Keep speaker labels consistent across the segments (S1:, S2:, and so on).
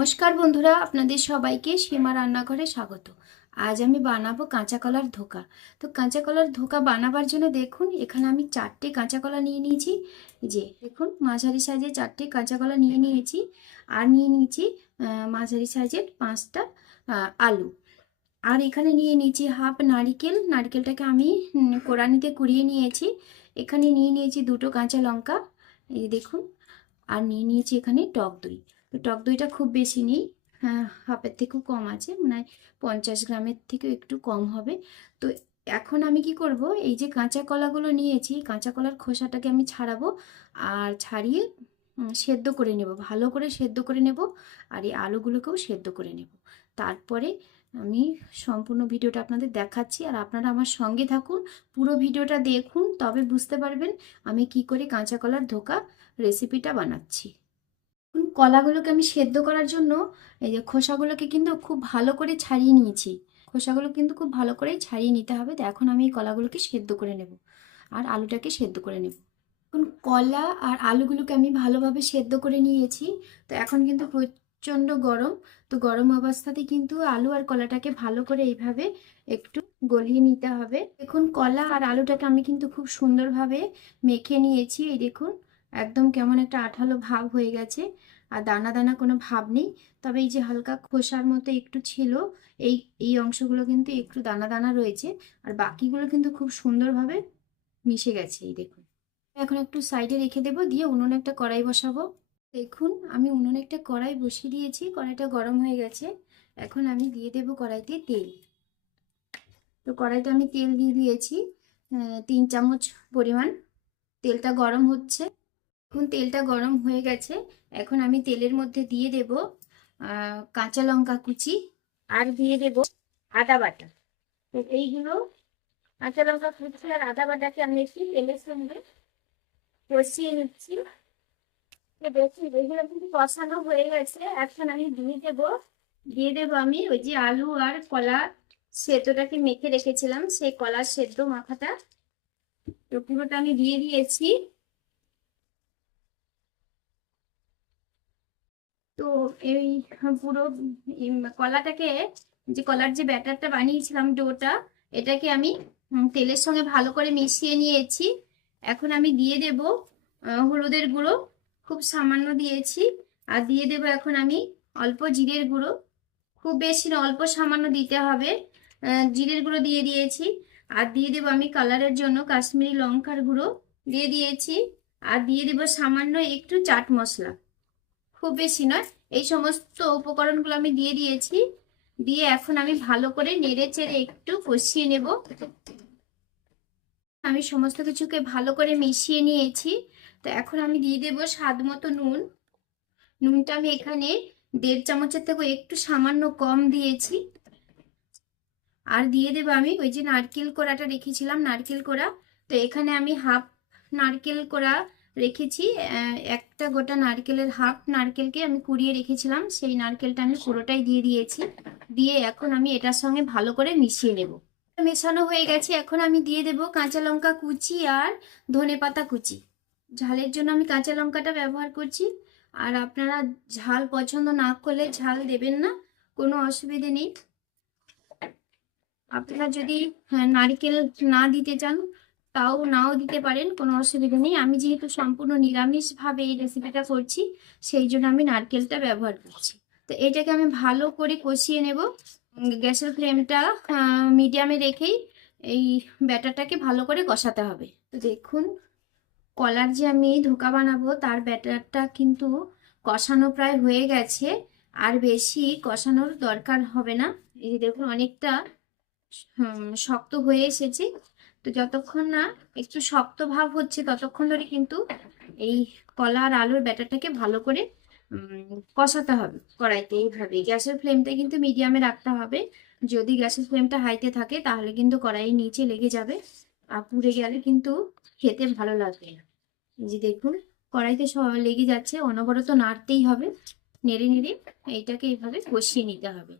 S1: নমস্কার বন্ধুরা, আপনাদের সবাইকে সীমা রান্নাঘরে স্বাগত। আজ আমি বানাবো কাঁচা কলার ধোকা। তো কাঁচা কলার ধোকা বানাবার জন্য দেখুন, এখানে আমি চারটে কাঁচা কলা নিয়ে নিয়েছি। যে, দেখুন, মাঝারি সাইজের চারটে কাঁচা কলা নিয়ে নিয়েছি। আর নিয়ে নিয়েছি মাঝারি সাইজের পাঁচটা আলু। আর এখানে নিয়ে নিয়েছি হাফ নারকেল। নারকেলটাকে আমি কোড়ানিতে কুড়িয়ে নিয়েছি। এখানে নিয়ে নিয়েছি দুটো কাঁচা লঙ্কা। এই দেখুন। আর নিয়ে নিয়েছি এখানে টক দই। তো টক দইটা খুব বেশি নেই। হ্যাঁ হাফের থেকেও কম আছে মানে পঞ্চাশ গ্রামের থেকেও একটু কম হবে। তো এখন আমি কি করব, এই যে কাঁচা কলাগুলো নিয়েছি, কাঁচা কলার খোসাটাকে আমি ছাড়াবো আর ছাড়িয়ে সেদ্ধ করে নেব, ভালো করে সেদ্ধ করে নেব আর এই আলুগুলোকেও সেদ্ধ করে নেব। তারপরে আমি সম্পূর্ণ ভিডিওটা আপনাদের দেখাচ্ছি আর আপনারা আমার সঙ্গে থাকুন, পুরো ভিডিওটা দেখুন, তবে বুঝতে পারবেন আমি কি করে কাঁচা কলার ধোকা রেসিপিটা বানাচ্ছি। কলাগুলোকে আমি সেদ্ধ করার জন্য এই যে খোসাগুলোকে কিন্তু খুব ভালো করে ছাড়িয়ে নিয়েছি। খোসাগুলো কিন্তু খুব ভালো করেই ছাড়িয়ে নিতে হবে। তো এখন আমি এই কলাগুলোকে সেদ্ধ করে নেব আর আলুটাকে সেদ্ধ করে নেব। এখন কলা আর আলুগুলোকে আমি ভালোভাবে সেদ্ধ করে নিয়েছি। তো এখন কিন্তু প্রচণ্ড গরম। তো গরম অবস্থাতে কিন্তু আলু আর কলাটাকে ভালো করে এইভাবে একটু গলিয়ে নিতে হবে। দেখুন, কলা আর আলুটাকে আমি কিন্তু খুব সুন্দরভাবে মেখে নিয়েছি। এই দেখুন একদম কেমন একটা আঠালো ভাব হয়ে গেছে। আর দানা দানা কোনো ভাব নেই। তবে এই যে হালকা খোসার মতো একটু ছিল, এই এই অংশগুলো কিন্তু একটু দানা দানা রয়েছে। আর বাকিগুলো কিন্তু খুব সুন্দরভাবে মিশে গেছে, এই দেখুন। এখন একটু সাইডে রেখে দেবো, দিয়ে উনুনে একটা কড়াই বসাবো। দেখুন, আমি উনুনে একটা কড়াই বসিয়ে দিয়েছি, কড়াইটা গরম হয়ে গেছে। এখন আমি দিয়ে দেবো কড়াইতে তেল। তো কড়াইতে আমি তেল দিয়ে দিয়েছি তিন চামচ পরিমাণ। তেলটা গরম হচ্ছে। এখন তেলটা গরম হয়ে গেছে, এখন আমি তেলের মধ্যে দিয়ে দেব কাঁচা লঙ্কা কুচি আর দিয়ে দেব আদা বাটা। তো এইগুলো কাঁচা লঙ্কা কুচি আর আদা বাটাকে আমি একটু তেলের সঙ্গে কষিয়ে নিচ্ছি। তো দেখি এগুলো কিন্তু কষানো হয়ে গেছে। এখন আমি দিয়ে দেব দিয়ে দেব আমি ওই যে আলু আর কলা সেদ্ধটাকে মেখে রেখেছিলাম, সেই কলার সেদ্ধ মাখাটা। তো আমি দিয়ে দিয়েছি। তো এই পুরো কলাটাকে, যে কলার যে ব্যাটারটা বানিয়েছিলাম ডোটা, এটাকে আমি তেলের সঙ্গে ভালো করে মিশিয়ে নিয়েছি। এখন আমি দিয়ে দেব হলুদের গুঁড়ো, খুব সামান্য দিয়েছি। আর দিয়ে দেব এখন আমি অল্প জিরের গুঁড়ো। খুব বেশি না, অল্প সামান্য দিতে হবে। জিরের গুঁড়ো দিয়ে দিয়েছি। আর দিয়ে দেবো আমি কালারের জন্য কাশ্মীরি লঙ্কার গুঁড়ো দিয়ে দিয়েছি। আর দিয়ে দেবো সামান্য একটু চাট মশলা। খুব বেশি নয়। এই সমস্ত উপকরণগুলো আমি দিয়ে দিয়েছি। দিয়ে এখন আমি ভালো করে নেড়ে চেড়ে একটু কষিয়ে নেব। আমি সমস্ত কিছুকে ভালো করে মিশিয়ে নিয়েছি। তো এখন আমি দিয়ে দেব স্বাদ মতো নুন। নুনটা আমি এখানে দেড় চামচের থেকে একটু সামান্য কম দিয়েছি। আর দিয়ে দেবো আমি ওই যে নারকেল কোড়াটা রেখেছিলাম, নারকেল কোড়া। তো এখানে আমি হাফ নারকেল কোড়া রেখেছি একটা গোটা নারকেলের হাফ নারকেলকে আমি কুড়িয়ে রেখেছিলাম সেই নারকেলটা আমি পুরোটাই দিয়ে দিয়েছি দিয়ে এখন আমি এটার সঙ্গে ভালো করে মিশিয়ে নেব। মেশানো হয়ে গেছে এখন আমি দিয়ে দেব কাঁচা লঙ্কা কুচি আর ধনেপাতা কুচি। ঝালের জন্য আমি কাঁচা লঙ্কাটা ব্যবহার করছি আর আপনারা ঝাল পছন্দ না করলে ঝাল দেবেন না কোনো অসুবিধে নেই। আপনারা যদি হ্যাঁ, নারকেল না দিতে চান তাও নাও দিতে পারেন, কোনো অসুবিধা নেই। আমি যেহেতু সম্পূর্ণ নিরামিষভাবে এই রেসিপিটা করছি, সেই জন্য আমি নারকেলটা ব্যবহার করছি। তো এটাকে আমি ভালো করে কষিয়ে নেব। গ্যাসের ফ্লেমটা মিডিয়ামে রেখেই এই ব্যাটারটাকে ভালো করে কষাতে হবে। তো দেখুন, কলার যে আমি ধোকা বানাবো, তার ব্যাটারটা কিন্তু কষানো প্রায় হয়ে গেছে। আর বেশি কষানোর দরকার হবে না। এই দেখুন, অনেকটা শক্ত হয়ে এসেছে। তো যতক্ষণ না একটু শক্ত ভাব হচ্ছে, ততক্ষণ ধরে কিন্তু এই কলা আর আলুর ব্যাটারটাকে ভালো করে কষাতে হবে কড়াইতে এইভাবে। গ্যাসের ফ্লেমটা কিন্তু মিডিয়ামে রাখতে হবে। যদি গ্যাসের ফ্লেমটা হাইতে থাকে, তাহলে কিন্তু কড়াইয়ের নিচে লেগে যাবে আর পুড়ে গেলে কিন্তু খেতে ভালো লাগবে না। যে দেখুন, কড়াইতে সব লেগে যাচ্ছে, অনবরত নাড়তেই হবে। নেড়ে নেড়ে এইটাকে এইভাবে কষিয়ে নিতে হবে।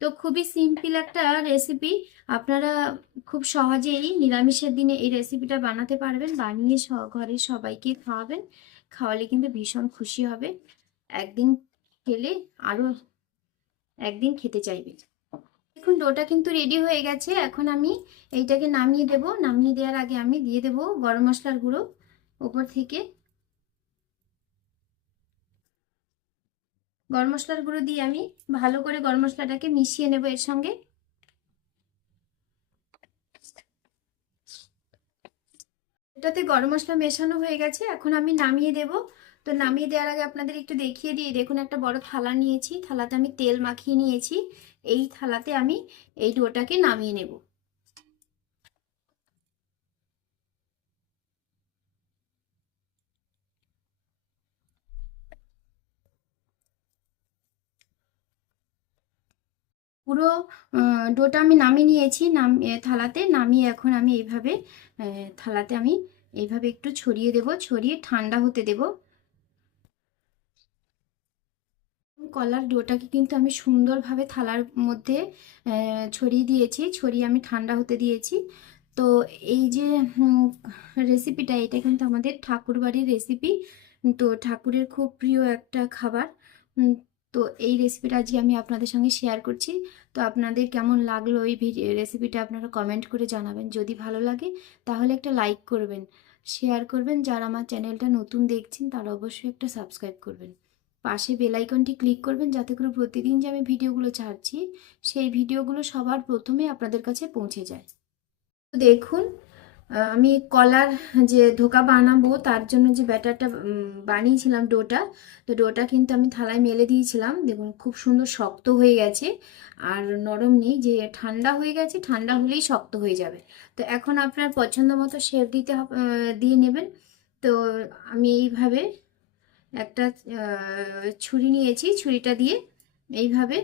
S1: তো খুবই সিম্পল একটা রেসিপি আপনারা খুব সহজেই নিরামিষের দিনে এই রেসিপিটা বানাতে পারবেন। বানিয়ে ঘরের সবাইকে খাওয়াবেন। খাওয়ালে কিন্তু ভীষণ খুশি হবে। একদিন খেলে আরও একদিন খেতে চাইবে। এখন ডোটা কিন্তু রেডি হয়ে গেছে। এখন আমি এইটাকে নামিয়ে দেব। নামিয়ে দেওয়ার আগে আমি দিয়ে দেব গরম মশলার গুঁড়ো। ওপর থেকে গরম মশলার গুঁড়ো দিয়ে আমি ভালো করে গরম মশলাটাকে মিশিয়ে নেব এর সঙ্গে। এটাতে গরম মশলা মেশানো হয়ে গেছে, এখন আমি নামিয়ে দেব। তো নামিয়ে দেওয়ার আগে আপনাদের একটু দেখিয়ে দিই, দেখুন একটা বড় থালা নিয়েছি, থালাতে আমি তেল মাখিয়ে নিয়েছি, এই থালাতে আমি এই ডোটাকে নামিয়ে নেব। পুরো ডোটা আমি নামিয়ে নিয়েছি, নাম থালাতে। নামিয়ে এখন আমি এইভাবে থালাতে আমি এইভাবে একটু ছড়িয়ে দেব, ছড়িয়ে ঠান্ডা হতে দেব। কলার ডোটাকে কিন্তু আমি সুন্দরভাবে থালার মধ্যে ছড়িয়ে দিয়েছি, ছড়িয়ে আমি ঠান্ডা হতে দিয়েছি। তো এই যে রেসিপিটা, এটা কিন্তু আমাদের ঠাকুর বাড়ির রেসিপি। তো ঠাকুরের খুব প্রিয় একটা খাবার। তো এই রেসিপিটা আজকে আমি আপনাদের সঙ্গে শেয়ার করছি। তো আপনাদের কেমন লাগল এই রেসিপিটা আপনারা কমেন্ট করে জানাবেন। যদি ভালো লাগে, তাহলে একটা লাইক করবেন শেয়ার করবেন। যারা আমার চ্যানেলটা নতুন দেখছেন, তারা অবশ্যই একটা সাবস্ক্রাইব করবেন। পাশে বেলাইকনটি ক্লিক করবেন, যাতে করে প্রতিদিন যে আমি ভিডিওগুলো ছাড়ছি, সেই ভিডিওগুলো সবার প্রথমে আপনাদের কাছে পৌঁছে যায়। তো দেখুন আমি কলার যে ধোকা বানাবো, তার জন্য যে ব্যাটারটা বানিয়েছিলাম ডোটা, তো ডোটা কিন্তু আমি থালায় মেলে দিয়েছিলাম। দেখুন, খুব সুন্দর শক্ত হয়ে গেছে, আর নরম নেই, যে ঠান্ডা হয়ে গেছে, ঠান্ডা হলেই শক্ত হয়ে যাবে। তো এখন আপনার পছন্দ মতো শেপ দিতে দিয়ে নেবেন। তো আমি এইভাবে একটা ছুরি নিয়েছি, ছুরিটা দিয়ে এইভাবে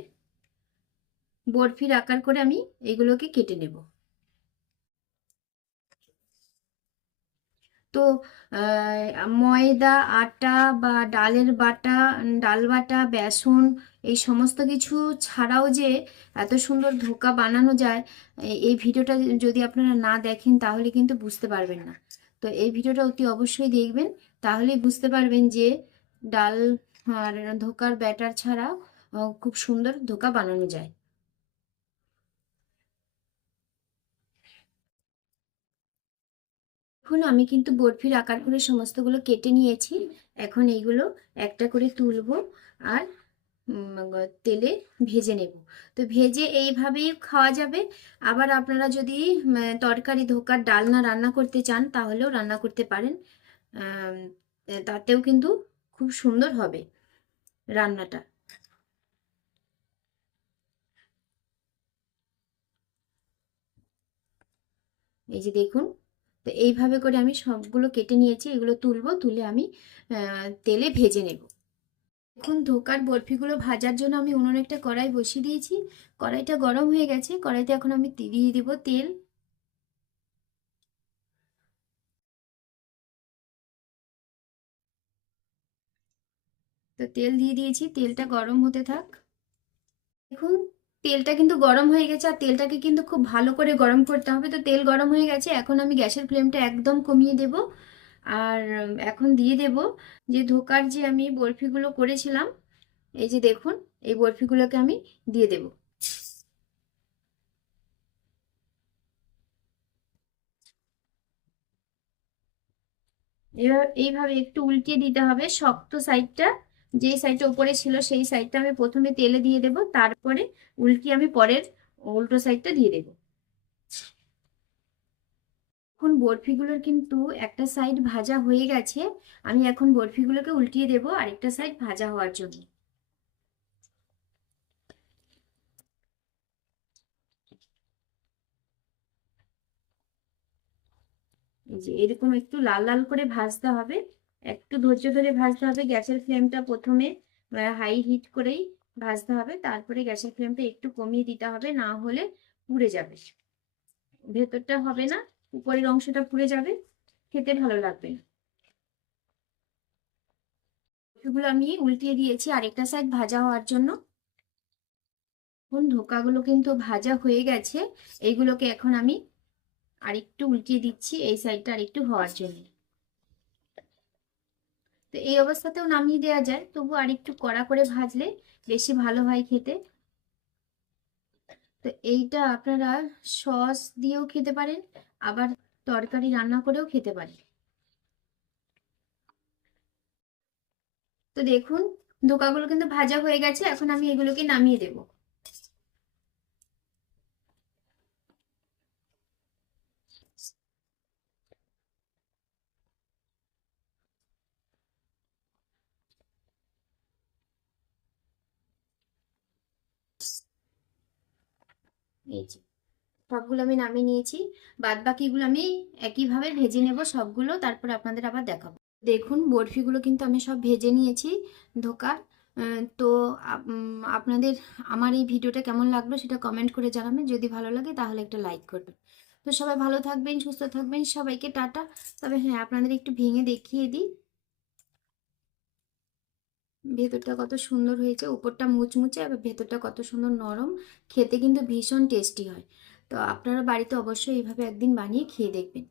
S1: বরফির আকার করে আমি এইগুলোকে কেটে নেব। তো ময়দা, আটা বা ডালের বাটা, ডাল বাটা, বেসন এই সমস্ত কিছু ছাড়াও যে এত সুন্দর ধোকা বানানো যায় এই ভিডিওটা যদি আপনারা না দেখেন তাহলে কিন্তু বুঝতে পারবেন না। তো এই ভিডিওটা অতি অবশ্যই দেখবেন, তাহলেই বুঝতে পারবেন যে ডাল আর ধোকার ব্যাটার ছাড়া খুব সুন্দর ধোকা বানানো যায়। দেখুন, আমি কিন্তু বরফির আকার করে সমস্তগুলো কেটে নিয়েছি। এখন এইগুলো একটা করে তুলবো আর তেলে ভেজে নেব। তো ভেজে এইভাবেই খাওয়া যাবে। আবার আপনারা যদি তরকারি ধোকার ডালনা রান্না করতে চান, তাহলেও রান্না করতে পারেন। তাতেও কিন্তু খুব সুন্দর হবে রান্নাটা। এই যে দেখুন তো এইভাবে করে আমি সবগুলো কেটে নিয়েছি, এগুলো তুলবো, তুলে আমি তেলে ভেজে নেব। এখন ধোকার বরফিগুলো ভাজার জন্য আমি উনুনে একটা কড়াই বসিয়ে দিয়েছি। কড়াইটা গরম হয়ে গেছে, কড়াইতে এখন আমি দিয়ে দেবো তেল। তো তেল দিয়ে দিয়েছি, তেলটা গরম হতে থাক। দেখুন তেলটা কিন্তু গরম হয়ে গেছে আর তেলটাকে কিন্তু খুব ভালো করে গরম করতে হবে। তো তেল গরম হয়ে গেছে, এখন আমি গ্যাসের ফ্লেমটা একদম কমিয়ে দেব। আর এখন দিয়ে দেব যে ধোকার যে আমি বরফিগুলো করেছিলাম, এই যে দেখুন, এই বরফিগুলোকে আমি দিয়ে দেব। এবার, এইভাবে একটু উল্টিয়ে দিতে হবে, শক্ত সাইডটা। যে সাইডটা উপরে ছিল, সেই সাইডটা আমি প্রথমে তেলে দিয়ে দেব, তারপরে উল্টি আমি পরের উল্টো সাইডটা দিয়ে দেব। এখন বরফিগুলোর কিন্তু একটা সাইড ভাজা হয়ে গেছে, আমি এখন বরফিগুলোকে উল্টিয়ে দেব আরেকটা সাইড ভাজা হওয়ার জন্য। যে এরকম একটু লাল লাল করে ভাজতে হবে। একটু ধৈর্য ধরে ভাজতে হবে, গ্যাসের ফ্লেমটা প্রথমে হাই হিট করেই ভাজতে হবে, তারপরে গ্যাসের ফ্লেমটা একটু কমিয়ে দিতে হবে, না হলে পুড়ে যাবে। ভেতরটা হবে না, উপরের অংশটা পুড়ে যাবে, খেতে ভালো লাগবে এগুলো আমি উল্টিয়ে দিয়েছি, আরেকটা সাইড ভাজা হওয়ার জন্য। এখন ধোকাগুলো কিন্তু ভাজা হয়ে গেছে, এইগুলোকে এখন আমি আরেকটু উল্টিয়ে দিচ্ছি, এই সাইডটা আরেকটু হওয়ার জন্য। তো এই অবস্থাতেও নামিয়ে দেওয়া যায়। তবু আর একটু কড়া করে ভাজলে বেশি ভালো হয় খেতে। তো এইটা আপনারা সস দিয়েও খেতে পারেন, আবার তরকারি রান্না করেও খেতে পারেন। তো দেখুন ধোকাগুলো কিন্তু ভাজা হয়ে গেছে, এখন আমি এগুলোকে নামিয়ে দেব। এই যে সবগুলো আমি নামিয়ে নিয়েছি। বাদ বাকিগুলো আমি একইভাবে ভেজে নেব সবগুলো, তারপর আপনাদের আবার দেখাবো। দেখুন, বরফিগুলো কিন্তু আমি সব ভেজে নিয়েছি ধোকার তো আপনাদের আমার এই ভিডিওটা কেমন লাগল সেটা কমেন্ট করে জানাবেন। যদি ভালো লাগে তাহলে একটা লাইক করবেন। তো সবাই ভালো থাকবেন, সুস্থ থাকবেন। সবাইকে টাটা। তবে হ্যাঁ আপনাদের একটু ভেঙে দেখিয়ে দিই। ভেতরটা কত সুন্দর হয়েছে, উপরটা মুচমুচে আর ভেতরটা কত সুন্দর নরম, খেতে কিন্তু ভীষণ টেস্টি হয়। তো আপনারা বাড়িতে অবশ্যই এইভাবে একদিন বানিয়ে খেয়ে দেখবেন।